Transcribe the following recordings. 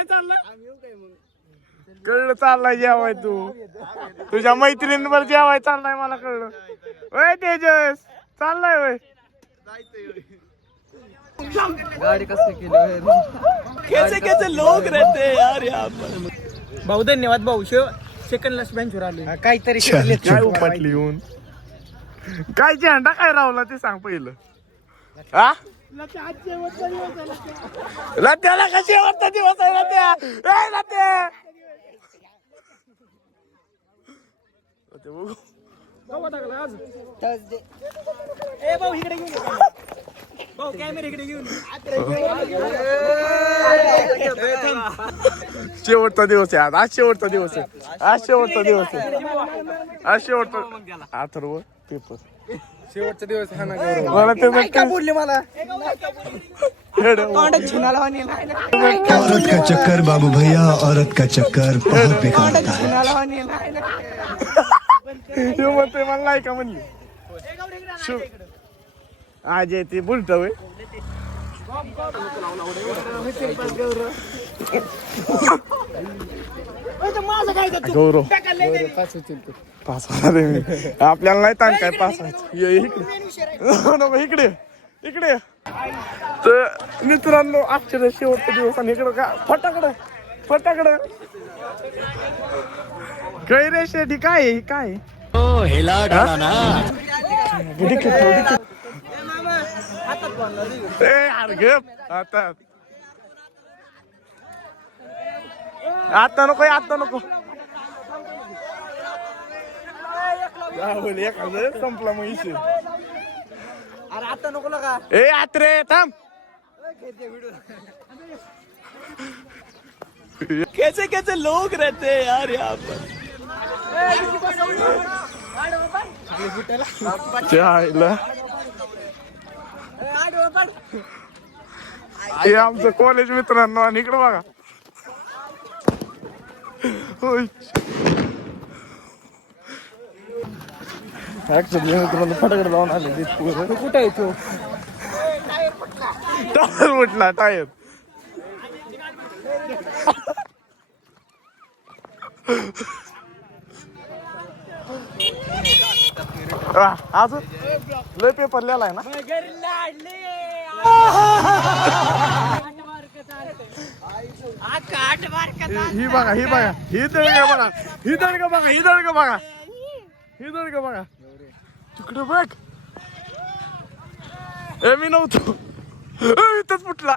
जेवाय चाललाय कळलं चाललाय जेवाय तू तुझ्या मैत्रिणीवर जेवाय चाललाय मला कळलं वय तेजस चाललाय वय गाडी कसं केली कैसे कैसे लोग रहते हैं यार यहाँ पर भाऊ धन्यवाद भाऊ सेकंड बेंचवर आले काहीतरी काय उपटली येऊन काय झेंडा काय रावला ते सांग पहिलं हा लत्याला कशी वाटतं दिवस आहे लत्या ए लत्या ए भाऊ इकडे घेऊन भाऊ कॅमेरा इकडे घेऊन शेवटचा दिवस आहे आज शेवटचा दिवस आहे आज शेवटचा दिवस आहे आज शेवटचा अथर्व पेपर शेवटचा दिवस हा ना मला ते काय बोलले मला औरत का चक्कर बाबू भैया औरत का चक्कर बहुत बेकार होता है म्हणते मला नाही का म्हणली आज येते बुलट वय गौरव पास होणार आहे मी आपल्याला नाही ताण काय पास व्हायचं इकडे इकडे इकडे तर मित्रांनो अक्षर शेवटचा दिवस आणि इकडं का फटाकडं फटाकडं काय रे शेठी काय काय आता नको आता नको संपला म्हैशी अरे आता नको का ए आत्रे थांब कैसे कैसे लोग रहते हैं यार यहाँ पर हे आमचं कॉलेज मित्रांनो आणि इकडं बघा ऍक्च्युअली मित्रांनो फटाकडे लावून आले कुठं आहे तू टायर म्हटला टायर अजून लय पेपर लिहिलाय ना ही बघा ही बघा ही दळग बघा ही दळग बघा ही दळग बघा ही दळग बघा तिकडे बघ ए मी नव्हतो इथंच फुटला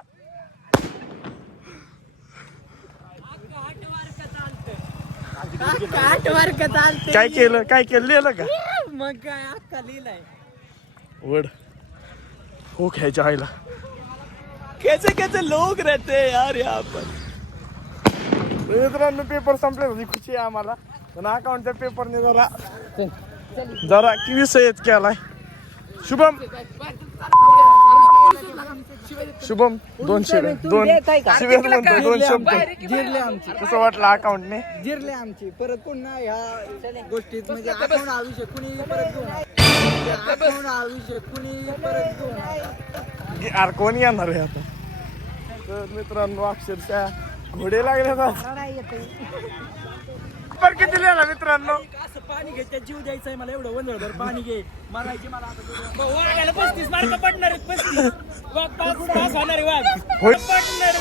काय केलं लिहिलं का मग काय अक्का लिहिलाय वड हो ख्यायच्या आईला कैसे कैसे लोग रहते हैं यार यहाँ पर मित्रांनो पेपर संपले होते खुशी आहे आम्हाला पण अकाउंटच्या पेपरने जरा की विषयच केलाय शुभम शुभम दोन शिव्या म्हणतो दोन शब्द जिरले आमची कसं वाटलं अकाउंटने जिरले आमची परत पुन्हा ह्या गोष्टीत म्हणजे अकाउंट आयुष्य कुणी परत घेऊन अकाउंट आयुष्य कुणी परत घेऊन यार कोण येणार आहे आता तर मित्रांनो अक्षरशः घोडे लागले पेपर किती लिहिला मित्रांनो असं पाणी घे त्या जीव द्यायचा आहे मला एवढं वंजळभर पाणी घे मला वाघाला 35 मार्क पडणार आहेत 35 वाघ पास होणार आहे वाघ होय. पडणार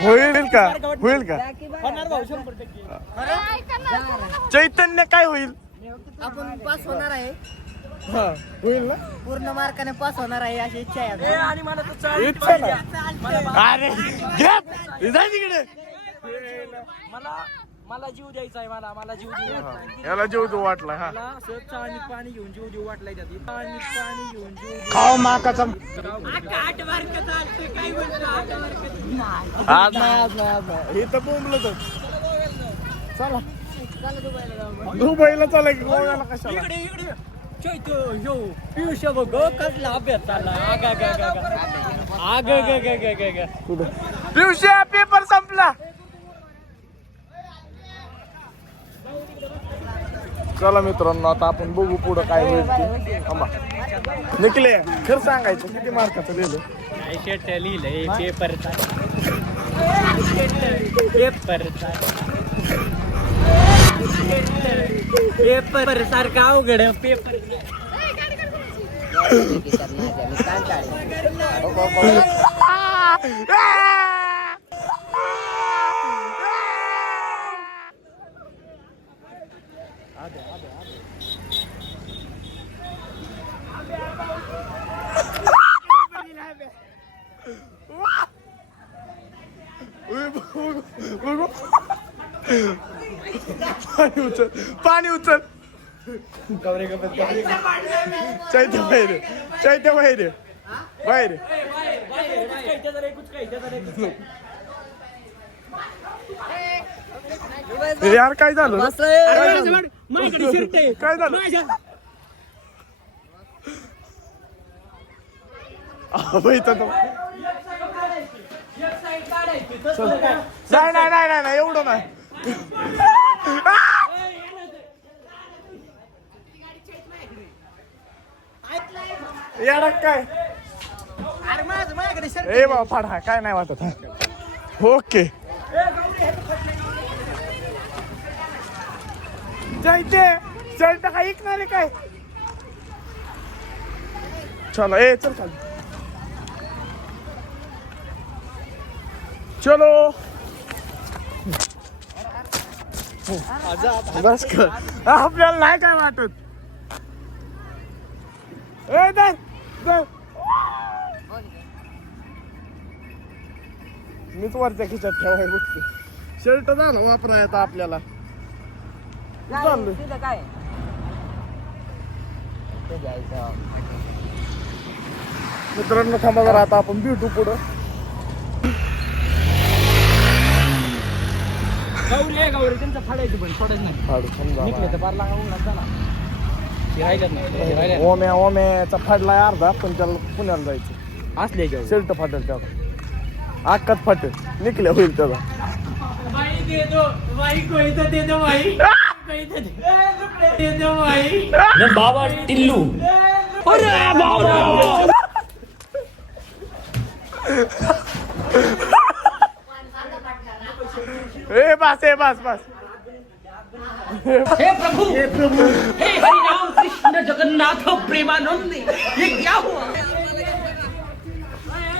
होईल का होईल का होणार भाऊ 100% चैतन्य काय होईल आपण पास होणार आहे हा होईल ना पूर्ण मार्काने पास होणार आहे अशी इच्छा आहे आणि मला तर चाळीस इच्छा ना. पाहिजे. अरे घे जा तिकडे मला जीव द्यायचा आहे मला जीव द्यायचा याला जीव तू वाटला हा मला असं चाळीत पाणी घेऊन जीव देऊ वाटलाय त्यात पाणी घेऊन जीव खाओ माकाचा आठ मार्क चालतोय काय म्हणतो आज नाही हे तर बोंबलं चला दुबईला चला की गोव्याला कशाला इकडे चैतो यो पियुष बघ कसला अभ्यास चालला आग दिवशी पेपर संपला चला मित्रांनो आता आपण बघू पुढं काय होईल ते. थांबा निकले खरं सांगायचं किती मार्काचं लिहिलं लिहिलंय पेपरचा पेपर सारखा अवघड पेपर पाणी उचल चैत्य बाहेर यार काय झालं काय झालं नाही एवढं नाही यार काय ए बाबा फाड हा काय नाही वाटत ओके चलते काय ऐकणार काय चलो ए चल खाली चलो बस कर आपल्याला नाही काय वाटत ए दर मीच वरच्या खिशात ठेवाय बघते शर्ट झालं वापराय आता आपल्याला चाललोय काय मित्रांनो थांबा जरा आता आपण भेटू पुढं गौरी त्यांचं फाडायचं पण फाडच नाही निघले तर बारला उन्हात झाला ओम्याचा फाडलाय अर्धा पण त्याला पुण्याला जायचं असले शर्ट फाटेल त्याला आकात फाटेल निकल्या होईल त्याला बाबा टिल्लू ए बस हे प्रभु हे हरि राम कृष्ण जगन्नाथ प्रेमानंद ये क्या हुआ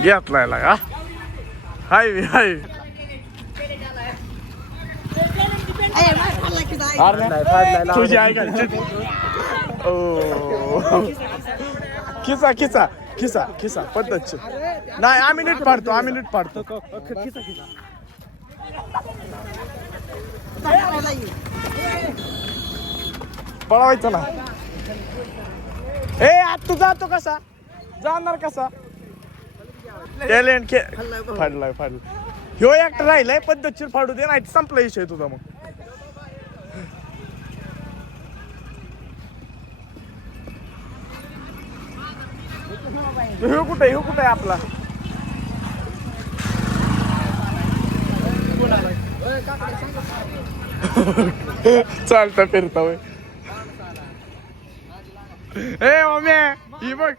घेतलाय लागा हाय तुझी आई का खिसा पद्धतशीर नाही आम्ही नीट पाडतो पळवायचं ना ए आज तू जातो कसा जाणार कसा टॅलेंट फाडलाय ह्यो एकटा राहिलाय पद्धतशीर फाडू दे नाही संपला विषय तुझा मग ह्यो कुठे आहे आपला चालता फिरता होय ए ओम्या ही बघ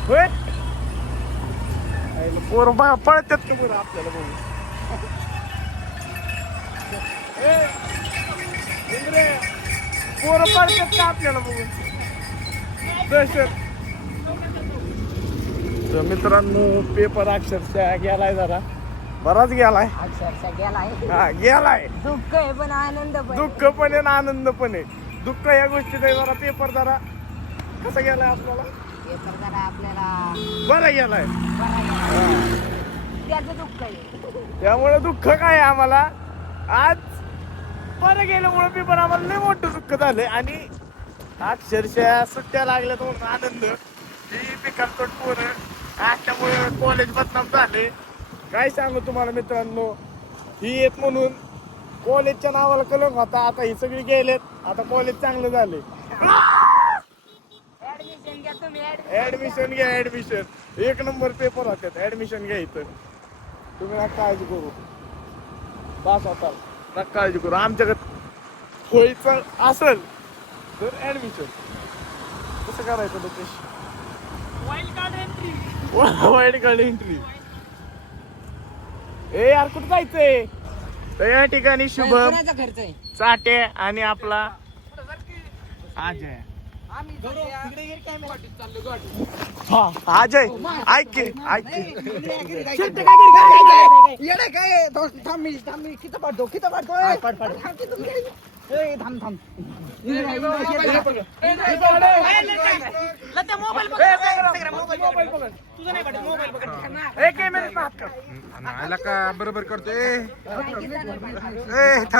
होय पोर पळतात का बरं आपल्याला बघू पोरं पळतात का आपल्याला बघू दहशत तर मित्रांनो पेपर अक्षरशः गेलाय जरा बराच गेलाय हा गेलाय दुःख आहे पण आनंद पण दुःख पण आहे ना आनंद पण आहे दुःख या गोष्टीचा जरा पेपर जरा कसा गेलाय आपल्याला पेपर जरा आपल्याला बरा गेलाय त्याचं दुःख आहे त्यामुळे दुःख काय आम्हाला आज बरं गेल्यामुळे पेपर आम्हाला लय मोठं दुःख झालंय आणि अक्षरशः सुट्ट्या लागल्या म्हणून आनंद ही पिकांतोड पोरं त्यामुळे कॉलेज बदनाम झाले काय सांगू तुम्हाला मित्रांनो ही येत म्हणून कॉलेजच्या नावाला कलंक होता आता ही सगळी गेलेत आता कॉलेज चांगलं झाले ऍडमिशन घ्या तुम्ही ऍडमिशन एक नंबर पेपर होतात ऍडमिशन घ्यायचं तुम्ही नका काळजी करू बस आता नका काळजी करू आमच्याकडे होईचं असेल तर ऍडमिशन कसं करायचं लोकेश वाईल्ड कार्ड एंट्री. वाईट गाडी एंट्री ए यार कुठं जायचंय तर या ठिकाणी शुभम कोणाचा खर्च आहे चाटे आणि आपला अजय हा अजय ऐक की ऐक की येडे काय थांब मी किती पाडतो थांब लत्या मोबाईल बघ. मोबाईल बघ. तुझं नाही पाठवत, मोबाईल बघ. आला का बरोबर करतोय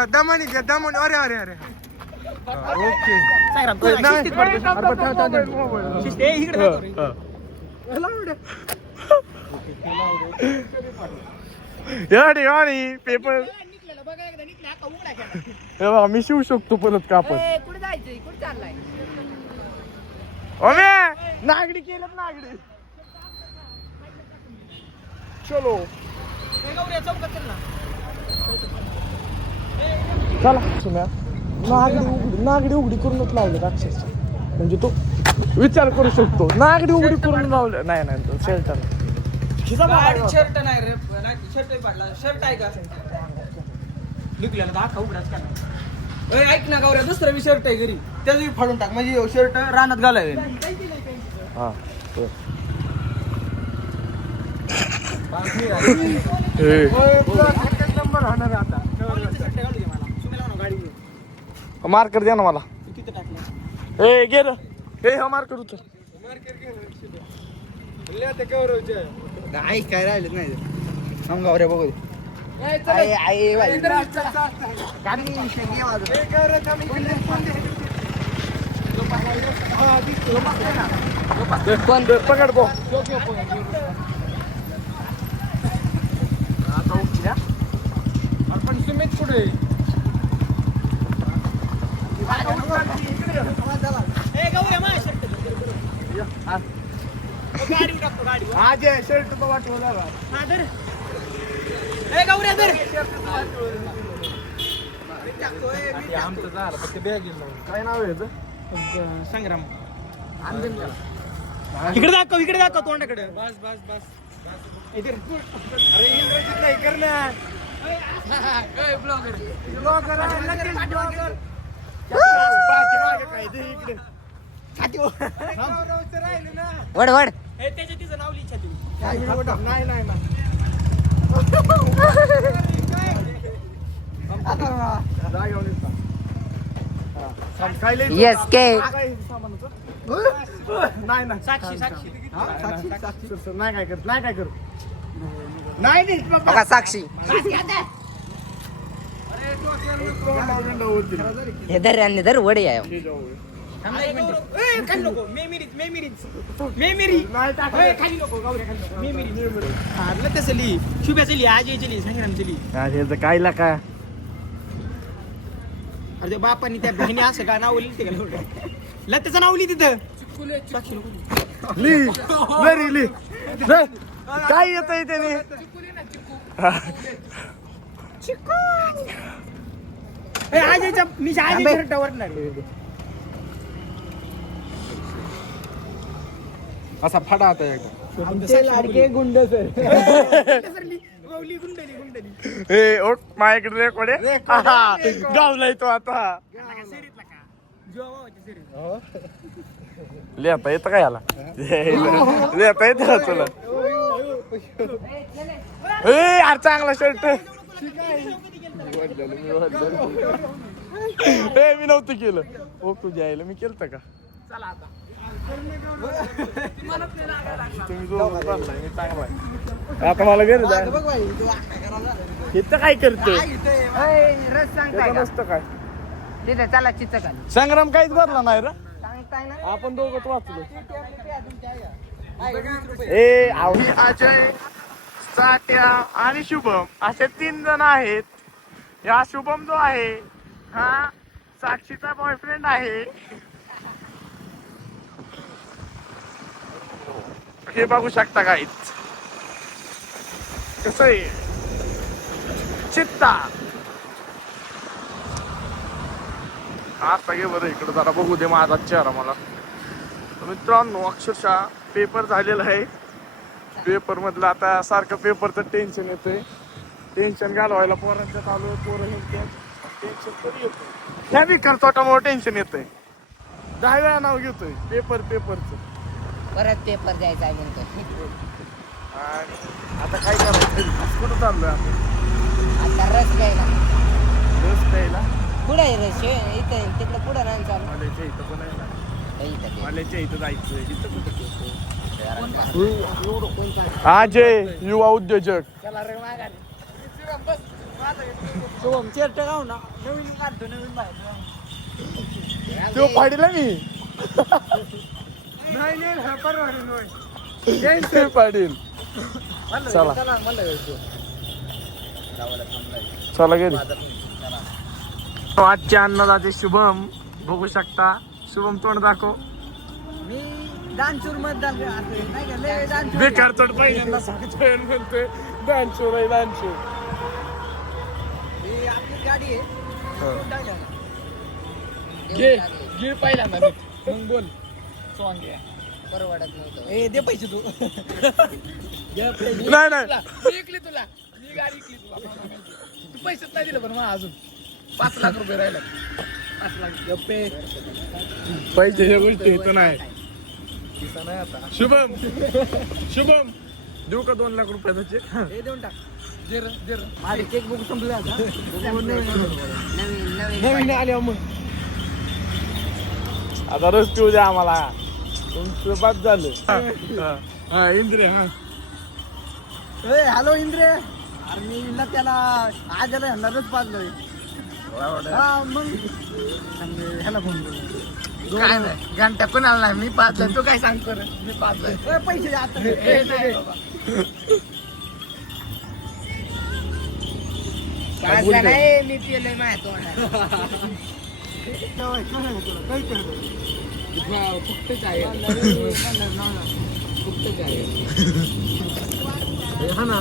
दमणी द्या दमणी अरे अरे अरे ओके सांग्राम, तू नाही, शिस्तीत पडतो. शिस्त- ए, इकडे जातो रे. या ठिकाणी पेपर निघलेलं बघा एकदा, निघलं, आता उघडा केला. हे बघा मी शिवू शकतो परत कापड कुठे जायचंय कुठे चाललाय ओमे नागडी केलं नागडी चलो ए, गौऱ्या, चौकात चल ना. चला सुम्या नागडी उघडी करूनच लावले अक्षरशः म्हणजे तो विचार करू शकतो नागडी उघडी करून लावलं नाही शेल्टर गाडी शर्ट नाही रे नाही शर्ट पडला शर्ट आहे का निघलेलं दाखा उघडाच का नाही. ऐक ना गौऱ्या दुसरं बी शर्ट आहे घरी त्याचं फाडून टाक म्हणजे शर्ट रानात घालावे हा नंबर होणार आता कॉलेजचं सट्टे घालू दे मला. सुमेला म्हणा, गाडी घे. मार्कर द्या ना मला तू तिथं टाकलं. ए गे रे हे हा मार्कर उचल नाही काय राहिलं नाही थांब गौऱ्या बघू पण पकड बो पण सुमित कुठे ए, गौऱ्या, माझ्या शर्ट दे. गाडीवर टाकतो, गाडीवर. आज शर्ट तो वाटवला हा, धर. ए, गौऱ्या, धर. आमचं झालं फक्त बॅग काय नाव आहे याचं? संग्राम. इकडे दाखव तोंडाकडे. बस बस बस काय ते इकडे वड वड ए, त्याच्या तिचं नाव लिहिच्या तू. नाही नाही नाही जागेवर येता. हा. काय लिहायचं? Yes, के. काय सामानाचं? नाही नाही साक्षी. हा? साक्षी सर, नाही काय करत नाही काय करू नाही नाही बाबा. बघा साक्षी हे धर आणि धर वडे आहे हे जाऊ. ए, खाली नको. मेमिरी. नाही टाकायचं. ए, खाली नको, गौऱ्या, खाली नको. मेमिरी. हा, लत्याचं लिही. शुभ्याचं लिही, अजयचं लिही, संग्रामचं लिही. ह्याचं काय का अरे त्या बापांनी त्या बहिणी असं का नाव लिहिते का लत्याचं नाव लिहि तिथं. साक्षी नको. लिह काय येत आहे त्याने ए, अजयच्या मी अजय शर्टावर नाही. असा फाडा आता एकदा लाडके गुंड सर गुंडली. ए ओट माझ्याकडे रेकॉर्ड आहे गावलाय तो आता लिहता येतं का याला लिहता येतं तुला ए यार चांगला शर्ट ए मी नव्हतं केलं ओ तुझ्या आईला मी केलं का तुम्ही दोघं चाललाय, मी चांगला आहे. आता मला घरी जाय इथं काय करतो रस सांगताय का नसतं काय तिथे चला चित्त खाली संग्राम काहीच भरला नाही रे सांगताय ना आपण दोघं वाचलो ए आवडी अजय साट्या आणि शुभम असे 3 जण आहेत या शुभम जो आहे हा साक्षीचा बॉयफ्रेंड आहे हे बघू शकता काहीच कसं आहे चित्ता आता घे बरं इकडे जरा बघू दे माझा चेहरा मला. तर मित्रांनो अक्षरशः पेपर झालेला आहे. पेपर मधलं आता सारखं पेपरचं टेन्शन येतंय. टेन्शन घालवायला पोरांच्या चालू पोरं हे टेन्शन तरी येतं. ह्या विकार तोटामुळे टेन्शन येतंय. 10 वेळा नाव घेतोय पेपरचं. परत पेपर द्यायचा आहे म्हणतो. आणि आता काय करायचं कुठं चाललोय आपण आता रस घ्यायला रस प्यायला. पुढे आहे रस इथं तिकडे पुढे नाही चालू मालेच्या इथं पण आहे ना. इथं मालेच्या इथं जायचं इथं कुठं अजय युवा उद्योजक. शुभम चेट गाव ना नवीन काढतो नवीन बाहेर. तो पाडीला मी नाही परवा ते पाडील. चला चला गेली. आजचे अन्नदाते शुभम बघू शकता. शुभम तोंड दाखव. मी दानचूर मतदान नाही का लय दानचूर बेकार तोंड पहिल्यांदा सांगतोय आणि म्हणतोय दानशूर आहे दानशूर. ही आपली गाडी आहे टाकल्या. घे पहिल्यांदा नीट. मग बोल सॉंग घे. परवडत नव्हतं. ए दे पैसे तू नाही नाही मी इकली तुला, मी गाडी इकली तुला. तू पैसेच नाही दिले पण मला अजून 5 लाख रुपये राहिले. 5 लाख गप्पे. पैशाच्या गोष्टी इथं नाही. शुभम देऊ का 2 लाख रुपयाचा चेक. हे देऊन टाक. जेर जेर माझे चेक बुक संपले आता. नवीन नवीन आले मग आता रस पिऊ द्या आम्हाला. तुमचं बाद झालं. हा इंद्रे हा ए हॅलो इंद्रे. अरे मी ना त्याला आज याला ह्यांनाच पाजलोय. हा मग ह्याला फोन करू. काय नाही घंटा कोणाला नाही. मी 5 लाख. तू काय सांगतो रे? मी 5 लाख. ए, पैसे दे आता. ए, नाही बाबा. पाचला नाही मी पिलोय माझ्या तोंडात. फुकटच आहे. फुकटच आहे. हा ना.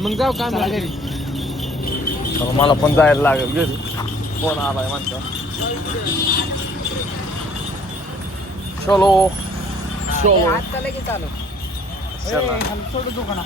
मग जाऊ का घरी. मला पण जायला लागेल घरी. फोन आलाय म्हणतो. चलो चलो आता लगेच आलो. चला. सोडू दुकाना.